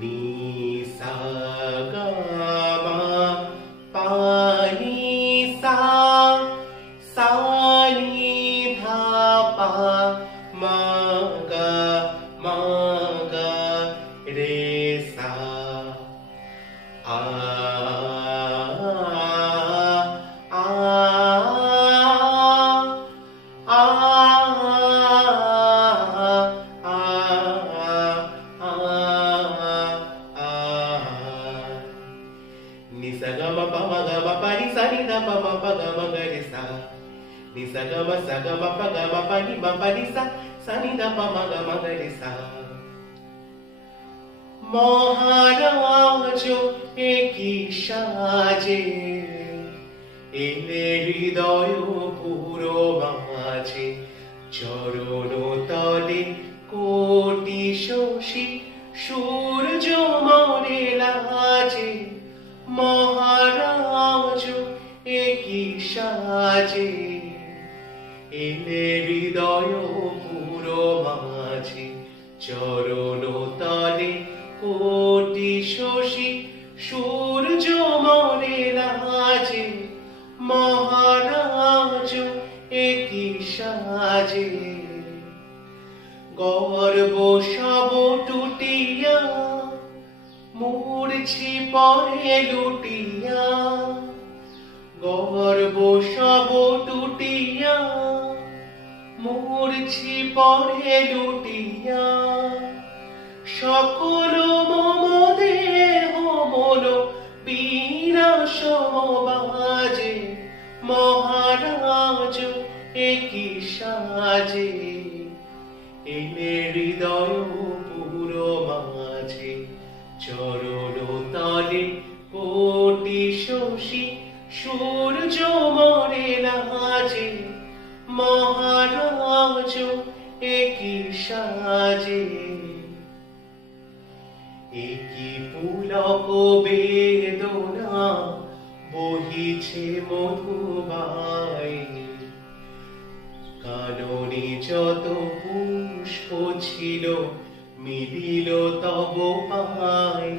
নি সা গা মা পা নি সা সা নি ধা পা মা গা রে সা আ আ আ ni sa ga ma pa ni sa ni da pa ma pa ga ma ga re sa ni sa ga ma pa ga ma pa ni sa ni da pa ma ga re sa মহারাজ একি সাজে এলে হৃদয় পুরো মাঝে চরণ তলে কোটি শশী সূর্য মরে লাজে মহারাজ একি সাজে এলে হৃদয় পুরো মাঝে চরণ তলে কোটি শশী সূর্য মরে লাজে মহারাজ একি সাজে গর্ব সব টুটিয়া মূর্ছি পরে লুটিয়া গর্ব সব টুটিয়া মূর্ছি পরে লুটিয়া সকল মম দেহ মন বীণা সমবাজে মহারাজ একি সাজে এলে হৃদয় পুরো মাঝে চরণ তলে কোটি শশী সূর্য মরে লাজে মহারাজ একি সাজে একি পুলক বেদনা বহিছে মধুবাই কাননে যত পুষ্প ছিল মিলিল তব পাই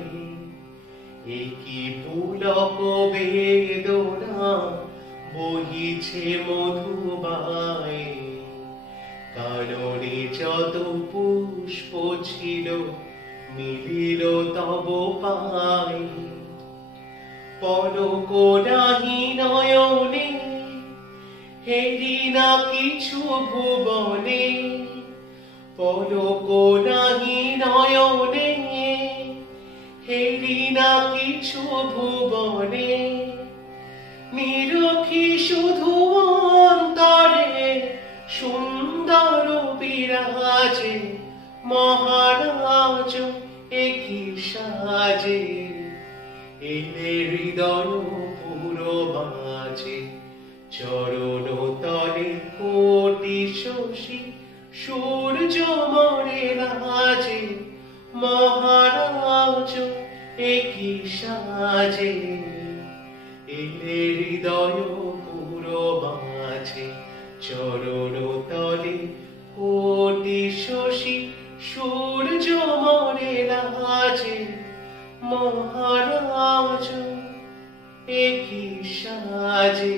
একি পুলক বেদনা বহিছে মধুবাই কাননে যত পুষ্প ছিল মিলিল তব পাই পলক নাহি নয়নে হেরি না কিছু ভুবনে পলক নাহি নয়নে হেরি না কিছু ভুবনে নিরখি শুধু অন্তরে সুন্দর বিরাজে মহারাজ একি সাজে এলে হৃদয় পুরো মাঝে চরণ তলে কোটি শশী সূর্য মরে লাজে মহারাজ একি সাজে এলে হৃদয় পুরো মাঝে চরণ তলে কোটি শশী সূর্য মরে লাজে মহারাজ একি সাজে।